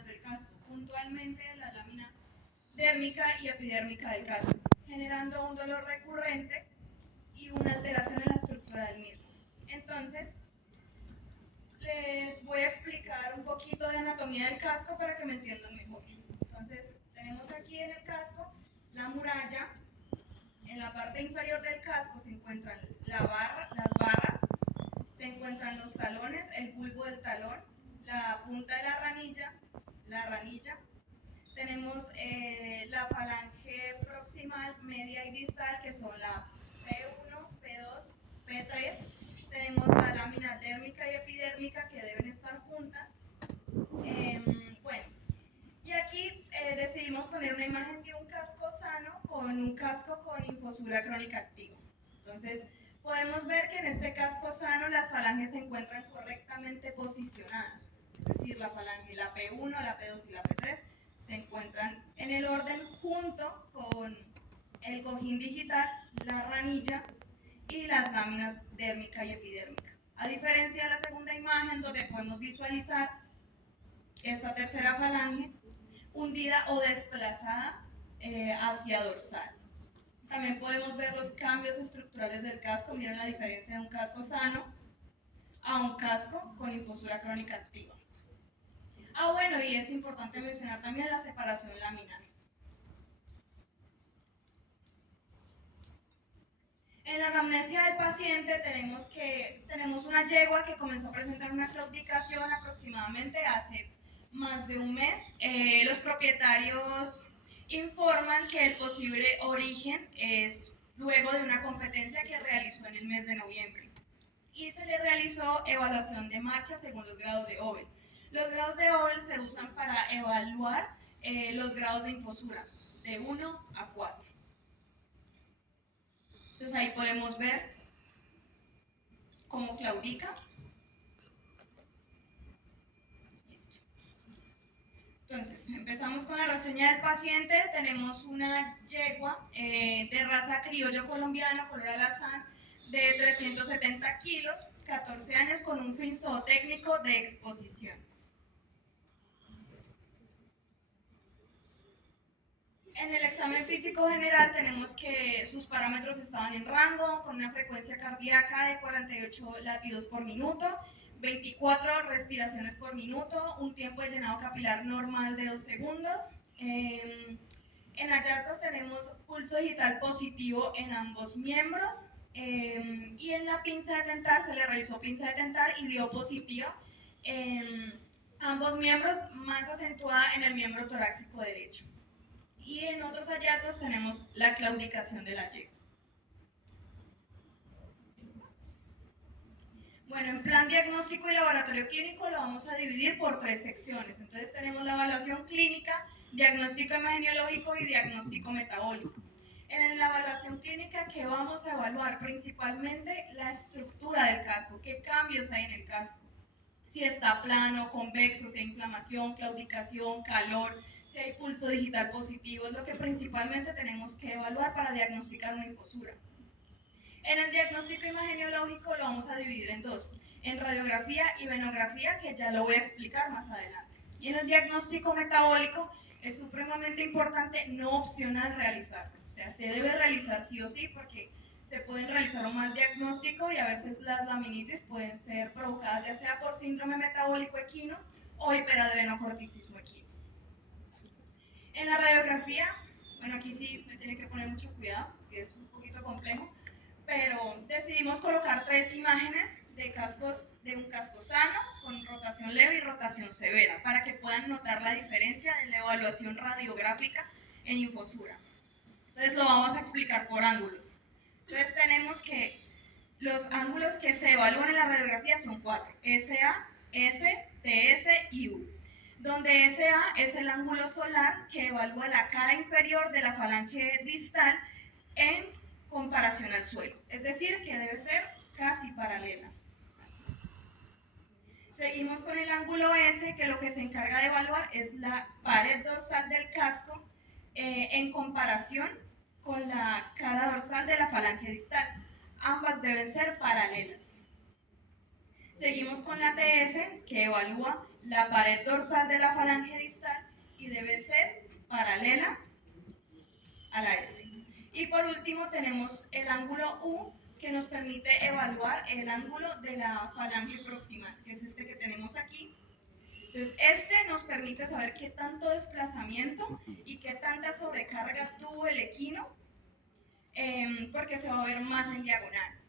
láminas del casco, puntualmente la lámina dérmica y epidérmica del casco, generando un dolor recurrente y una alteración en la estructura del mismo. Entonces, les voy a explicar un poquito de anatomía del casco para que me entiendan mejor. Entonces, tenemos aquí en el casco la muralla. En la parte inferior del casco se encuentran las barras, se encuentran los talones, el bulbo del talón, la punta de la ranilla. Tenemos la falange proximal, media y distal, que son la P1, P2, P3. Tenemos la lámina dérmica y epidérmica, que deben estar juntas. Bueno, y aquí decidimos poner una imagen de un casco sano con un casco con infosura crónica activa. Entonces, podemos ver que en este casco sano las falanges se encuentran correctamente posicionadas. Es decir, la falange, la P1, la P2 y la P3 se encuentran en el orden junto con el cojín digital, la ranilla y las láminas dérmica y epidérmica. A diferencia de la segunda imagen, donde podemos visualizar esta tercera falange hundida o desplazada hacia dorsal. También podemos ver los cambios estructurales del casco. Miren la diferencia de un casco sano a un casco con infosura crónica activa. Bueno, y es importante mencionar también la separación laminar. En la anamnesia del paciente tenemos una yegua que comenzó a presentar una claudicación aproximadamente hace más de un mes. Los propietarios informan que el posible origen es luego de una competencia que realizó en el mes de noviembre y se le realizó evaluación de marcha según los grados de Ovel. Los grados de Ovel se usan para evaluar los grados de infosura de 1 a 4. Entonces ahí podemos ver cómo claudica. Listo. Entonces, empezamos con la reseña del paciente. Tenemos una yegua de raza criollo colombiano, color alazán, de 370 kilos, 14 años, con un fin zootécnico de exposición. En el examen físico general tenemos que sus parámetros estaban en rango, con una frecuencia cardíaca de 48 latidos por minuto, 24 respiraciones por minuto, un tiempo de llenado capilar normal de 2 segundos. En hallazgos tenemos pulso digital positivo en ambos miembros, y en la pinza de tentar se le realizó pinza de tentar y dio positiva en ambos miembros, más acentuada en el miembro torácico derecho. Y en otros hallazgos tenemos la claudicación de la yegua. Bueno, en plan diagnóstico y laboratorio clínico lo vamos a dividir por 3 secciones. Entonces tenemos la evaluación clínica, diagnóstico imageneológico y diagnóstico metabólico. En la evaluación clínica, ¿qué vamos a evaluar? Principalmente la estructura del casco, qué cambios hay en el casco. Si está plano, convexo, si hay inflamación, claudicación, calor, si hay pulso digital positivo, es lo que principalmente tenemos que evaluar para diagnosticar una infosura. En el diagnóstico imageneológico lo vamos a dividir en 2, en radiografía y venografía, que ya lo voy a explicar más adelante. Y en el diagnóstico metabólico es supremamente importante, no opcional, realizarlo. O sea, se debe realizar sí o sí, porque se pueden realizar un mal diagnóstico y a veces las laminitis pueden ser provocadas ya sea por síndrome metabólico equino o hiperadrenocorticismo equino. En la radiografía, bueno, aquí sí me tiene que poner mucho cuidado, que es un poquito complejo, pero decidimos colocar 3 imágenes de un casco sano con rotación leve y rotación severa para que puedan notar la diferencia en la evaluación radiográfica en infosura. Entonces lo vamos a explicar por ángulos. Entonces tenemos que los ángulos que se evalúan en la radiografía son 4, SA, S, TS y U, donde SA es el ángulo solar que evalúa la cara inferior de la falange distal en comparación al suelo, es decir, que debe ser casi paralela. Así. Seguimos con el ángulo S, que lo que se encarga de evaluar es la pared dorsal del casco en comparación con la cara dorsal de la falange distal. Ambas deben ser paralelas. Seguimos con la TS, que evalúa la pared dorsal de la falange distal paralela a la S. Y por último tenemos el ángulo U, que nos permite evaluar el ángulo de la falange proximal, que es este que tenemos aquí. Entonces, este nos permite saber qué tanto desplazamiento y qué tanta sobrecarga tuvo el equino, porque se va a ver más en diagonal.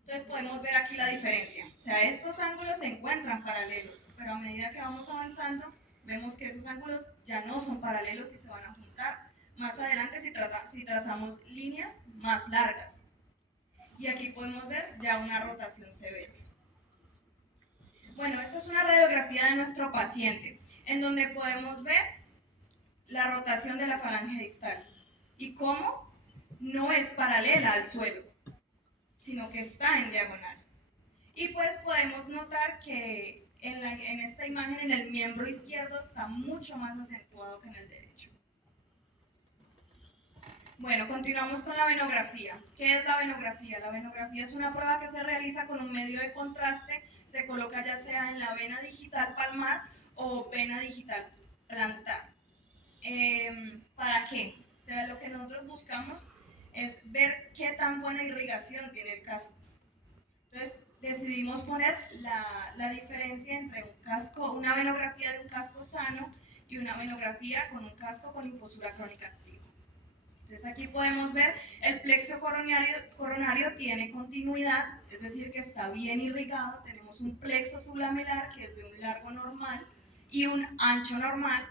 Entonces podemos ver aquí la diferencia. O sea, estos ángulos se encuentran paralelos, pero a medida que vamos avanzando, vemos que esos ángulos ya no son paralelos y se van a juntar más adelante si trazamos líneas más largas. Y aquí podemos ver ya una rotación severa. Bueno, esta es una radiografía de nuestro paciente, en donde podemos ver la rotación de la falange distal y cómo no es paralela al suelo, sino que está en diagonal. Y pues podemos notar que en esta imagen, en el miembro izquierdo está mucho más acentuado que en el derecho. Bueno, continuamos con la venografía. ¿Qué es la venografía? La venografía es una prueba que se realiza con un medio de contraste, se coloca ya sea en la vena digital palmar o vena digital plantar. ¿Para qué? O sea, lo que nosotros buscamos es ver qué tan buena irrigación tiene el casco. Entonces, decidimos poner la diferencia entre una venografía de un casco sano y una venografía con un casco con linfosura crónica activa. Entonces aquí podemos ver el plexo coronario tiene continuidad, es decir que está bien irrigado. Tenemos un plexo sublamelar que es de un largo normal y un ancho normal.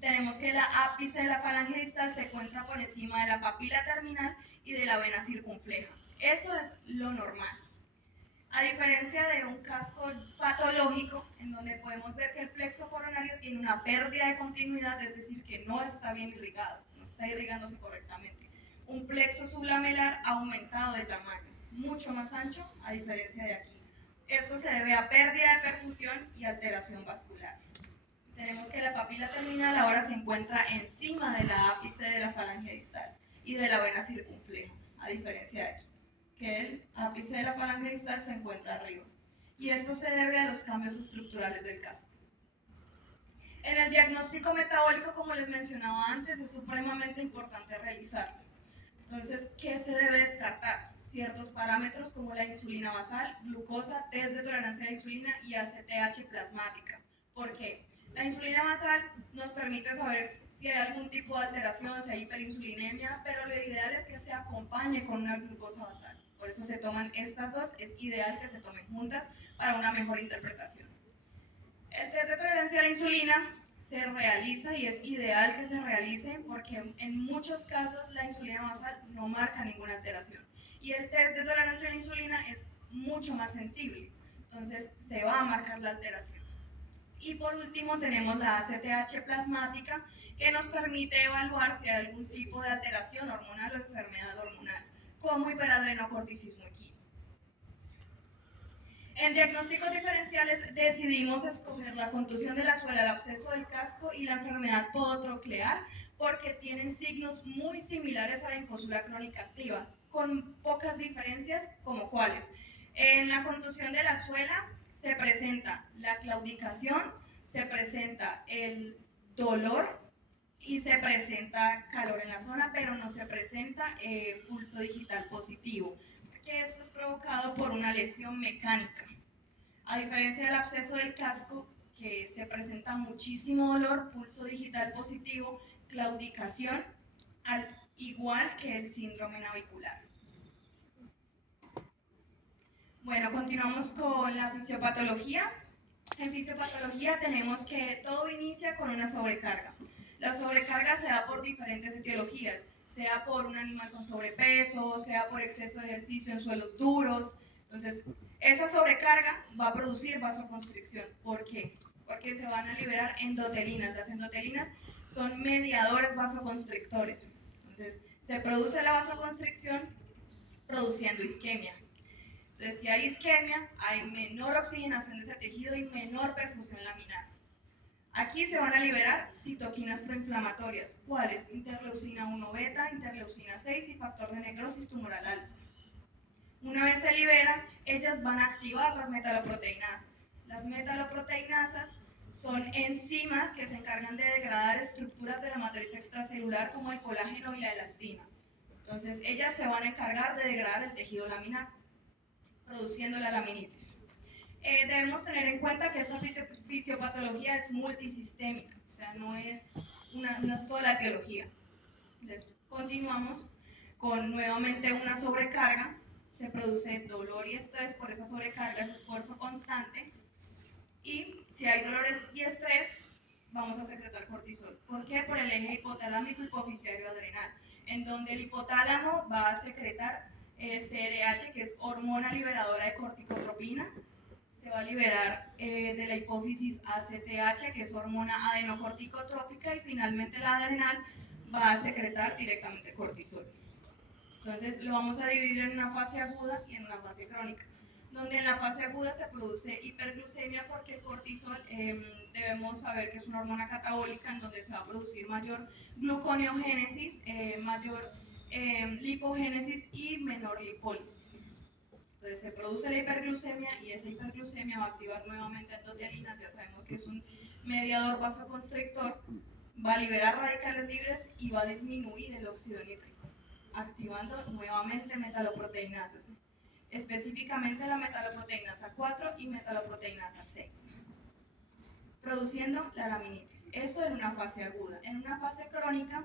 Tenemos que la ápice de la falange distal se encuentra por encima de la papila terminal y de la vena circunfleja. Eso es lo normal. A diferencia de un casco patológico, en donde podemos ver que el plexo coronario tiene una pérdida de continuidad, es decir, que no está bien irrigado, no está irrigándose correctamente. Un plexo sublamelar aumentado de tamaño, mucho más ancho, a diferencia de aquí. Esto se debe a pérdida de perfusión y alteración vascular. Tenemos que la papila terminal ahora se encuentra encima de la ápice de la falange distal y de la vena circunfleja, a diferencia de aquí, que el ápice de la falange distal se encuentra arriba. Y esto se debe a los cambios estructurales del casco. En el diagnóstico metabólico, como les mencionaba antes, es supremamente importante realizarlo. Entonces, ¿qué se debe descartar? Ciertos parámetros como la insulina basal, glucosa, test de tolerancia a la insulina y ACTH plasmática. ¿Por qué? La insulina basal nos permite saber si hay algún tipo de alteración, si hay hiperinsulinemia, pero lo ideal es que se acompañe con una glucosa basal. Por eso se toman estas dos, es ideal que se tomen juntas para una mejor interpretación. El test de tolerancia a la insulina se realiza y es ideal que se realice porque en muchos casos la insulina basal no marca ninguna alteración. Y el test de tolerancia a la insulina es mucho más sensible, entonces se va a marcar la alteración. Y por último tenemos la ACTH plasmática, que nos permite evaluar si hay algún tipo de alteración hormonal o enfermedad hormonal, como hiperadrenocorticismo equino. En diagnósticos diferenciales decidimos escoger la contusión de la suela, el absceso del casco y la enfermedad podotroclear porque tienen signos muy similares a la linfosura crónica activa, con pocas diferencias, como cuáles. En la contusión de la suela se presenta la claudicación, se presenta el dolor y se presenta calor en la zona, pero no se presenta pulso digital positivo, porque esto es provocado por una lesión mecánica. A diferencia del absceso del casco, que se presenta muchísimo dolor, pulso digital positivo, claudicación, al igual que el síndrome navicular. Bueno, continuamos con la fisiopatología. En fisiopatología tenemos que todo inicia con una sobrecarga. La sobrecarga se da por diferentes etiologías, sea por un animal con sobrepeso, sea por exceso de ejercicio en suelos duros. Entonces, esa sobrecarga va a producir vasoconstricción. ¿Por qué? Porque se van a liberar endotelinas. Las endotelinas son mediadores vasoconstrictores. Entonces, se produce la vasoconstricción produciendo isquemia. Entonces, si hay isquemia, hay menor oxigenación de ese tejido y menor perfusión laminar. Aquí se van a liberar citoquinas proinflamatorias. ¿Cuáles? Interleucina 1 beta, interleucina 6 y factor de necrosis tumoral alfa. Una vez se liberan, ellas van a activar las metaloproteinasas. Las metaloproteinasas Son enzimas que se encargan de degradar estructuras de la matriz extracelular como el colágeno y la elastina. Entonces, ellas se van a encargar de degradar el tejido laminar, produciendo la laminitis. Debemos tener en cuenta que esta fisiopatología es multisistémica, o sea, no es una sola etiología. Entonces, continuamos con nuevamente una sobrecarga, se produce dolor y estrés por esa sobrecarga, ese esfuerzo constante, y si hay dolores y estrés, vamos a secretar cortisol. ¿Por qué? Por el eje hipotalámico hipofisiario adrenal, en donde el hipotálamo va a secretar CRH, que es hormona liberadora de corticotropina, se va a liberar de la hipófisis ACTH, que es hormona adenocorticotrópica, y finalmente la adrenal va a secretar directamente cortisol. Entonces lo vamos a dividir en una fase aguda y en una fase crónica, donde en la fase aguda se produce hiperglucemia porque el cortisol debemos saber que es una hormona catabólica en donde se va a producir mayor gluconeogénesis, mayor lipogénesis y menor lipólisis. Entonces se produce la hiperglucemia y esa hiperglucemia va a activar nuevamente endotelinas, ya sabemos que es un mediador vasoconstrictor, va a liberar radicales libres y va a disminuir el óxido nítrico, activando nuevamente metaloproteinasas, específicamente la metaloproteinasa 4 y metaloproteinasa 6, produciendo la laminitis. Eso en una fase aguda. En una fase crónica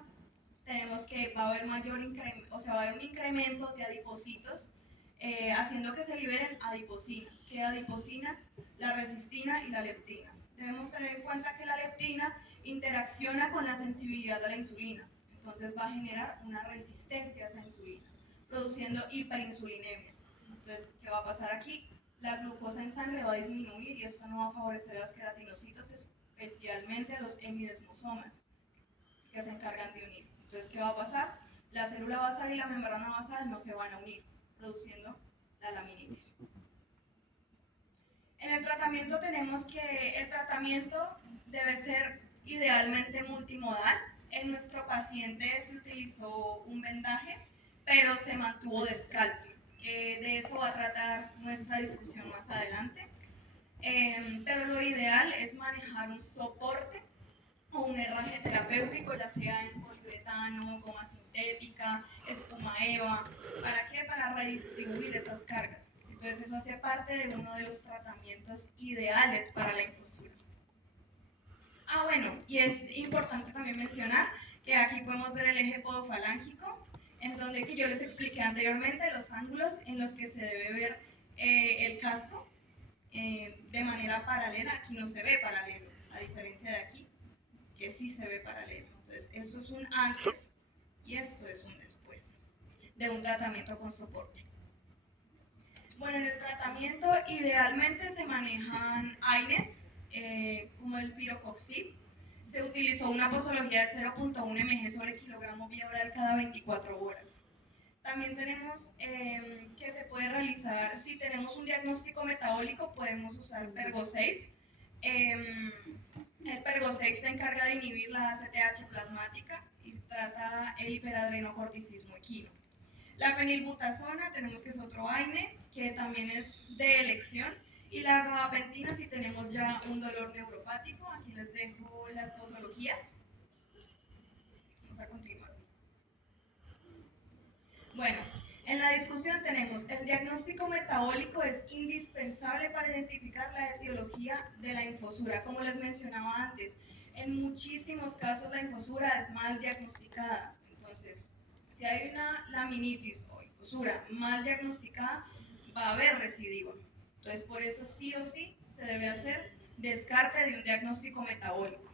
tenemos que va a haber mayor incremento, o sea, va a haber un incremento de adipocitos, haciendo que se liberen adipocinas. ¿Qué adipocinas? La resistina y la leptina. Debemos tener en cuenta que la leptina interacciona con la sensibilidad a la insulina, entonces va a generar una resistencia a esa insulina, produciendo hiperinsulinemia. Entonces, ¿qué va a pasar aquí? La glucosa en sangre va a disminuir y esto no va a favorecer a los queratinocitos, especialmente a los hemidesmosomas, que se encargan de unir. Entonces, ¿qué va a pasar? La célula basal y la membrana basal no se van a unir, produciendo la laminitis. En el tratamiento tenemos que el tratamiento debe ser idealmente multimodal. En nuestro paciente se utilizó un vendaje, pero se mantuvo descalzo. De eso va a tratar nuestra discusión más adelante. Pero lo ideal es manejar un soporte o un herraje terapéutico, ya sea en poliuretano, goma sintética, espuma EVA. ¿Para qué? Para redistribuir esas cargas. Entonces eso hace parte de uno de los tratamientos ideales para la infusura. Bueno, y es importante también mencionar que aquí podemos ver el eje podofalángico, en donde que yo les expliqué anteriormente los ángulos en los que se debe ver el casco de manera paralela. Aquí no se ve paralelo, a diferencia de aquí, que sí se ve paralelo. Entonces, esto es un antes y esto es un después de un tratamiento con soporte. Bueno, en el tratamiento idealmente se manejan AINES, como el pirocoxib. Se utilizó una posología de 0.1 mg sobre kilogramo vía oral cada 24 horas. También tenemos que se puede realizar, si tenemos un diagnóstico metabólico, podemos usar Pergosafe. El Pergosafe se encarga de inhibir la ACTH plasmática y trata el hiperadrenocorticismo equino. La fenilbutazona tenemos que es otro AINE, que también es de elección, y la gabapentina si tenemos ya un dolor neuropático. Aquí les dejo las posologías. Vamos a continuar. Bueno, en la discusión tenemos el diagnóstico metabólico es indispensable para identificar la etiología de la infosura. Como les mencionaba antes, en muchísimos casos la infosura es mal diagnosticada. Entonces, si hay una laminitis o infosura mal diagnosticada, va a haber recidiva. Entonces, por eso sí o sí se debe hacer descarte de un diagnóstico metabólico.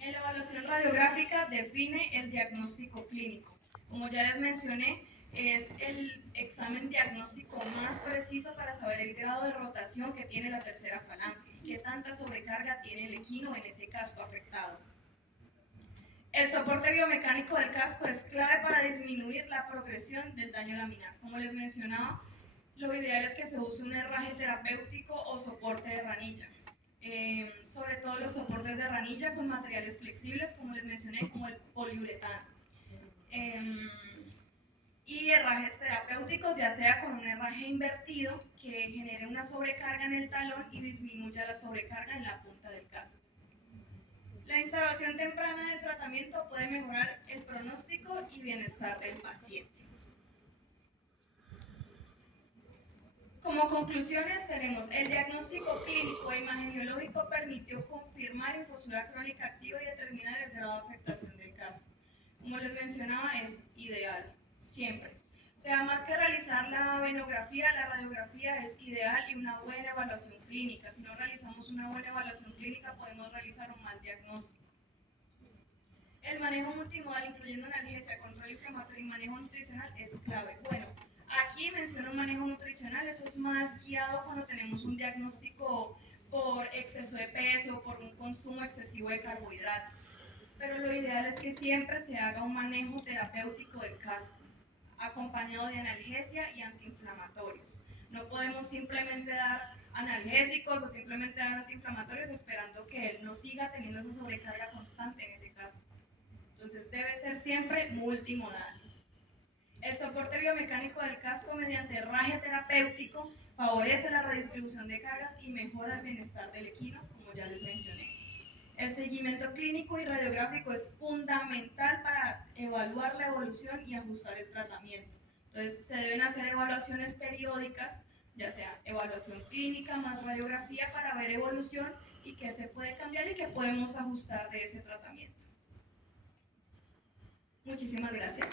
En la evaluación radiográfica define el diagnóstico clínico. Como ya les mencioné, es el examen diagnóstico más preciso para saber el grado de rotación que tiene la tercera falange y qué tanta sobrecarga tiene el equino en ese casco afectado. El soporte biomecánico del casco es clave para disminuir la progresión del daño laminar. Como les mencionaba, lo ideal es que se use un herraje terapéutico o soporte de ranilla. Sobre todo los soportes de ranilla con materiales flexibles, como les mencioné, como el poliuretano. y herrajes terapéuticos, ya sea con un herraje invertido que genere una sobrecarga en el talón y disminuya la sobrecarga en la punta del casco. La instauración temprana del tratamiento puede mejorar el pronóstico y bienestar del paciente. Como conclusiones tenemos, el diagnóstico clínico e imagenologico permitió confirmar infosura crónica activa y determinar el grado de afectación del casco. Como les mencionaba, es ideal, siempre. O sea, más que realizar la venografía, la radiografía es ideal y una buena evaluación clínica. Si no realizamos una buena evaluación clínica, podemos realizar un mal diagnóstico. El manejo multimodal, incluyendo analgesia, control inflamatorio y manejo nutricional, es clave. Bueno, aquí menciono manejo nutricional, eso es más guiado cuando tenemos un diagnóstico por exceso de peso, por un consumo excesivo de carbohidratos. Pero lo ideal es que siempre se haga un manejo terapéutico del casco, acompañado de analgesia y antiinflamatorios. No podemos simplemente dar analgésicos o simplemente dar antiinflamatorios esperando que él no siga teniendo esa sobrecarga constante en ese caso. Entonces debe ser siempre multimodal. El soporte biomecánico del casco mediante herraje terapéutico favorece la redistribución de cargas y mejora el bienestar del equino, como ya les mencioné. El seguimiento clínico y radiográfico es fundamental para evaluar la evolución y ajustar el tratamiento. Entonces se deben hacer evaluaciones periódicas, ya sea evaluación clínica más radiografía para ver evolución y qué se puede cambiar y qué podemos ajustar de ese tratamiento. Muchísimas gracias.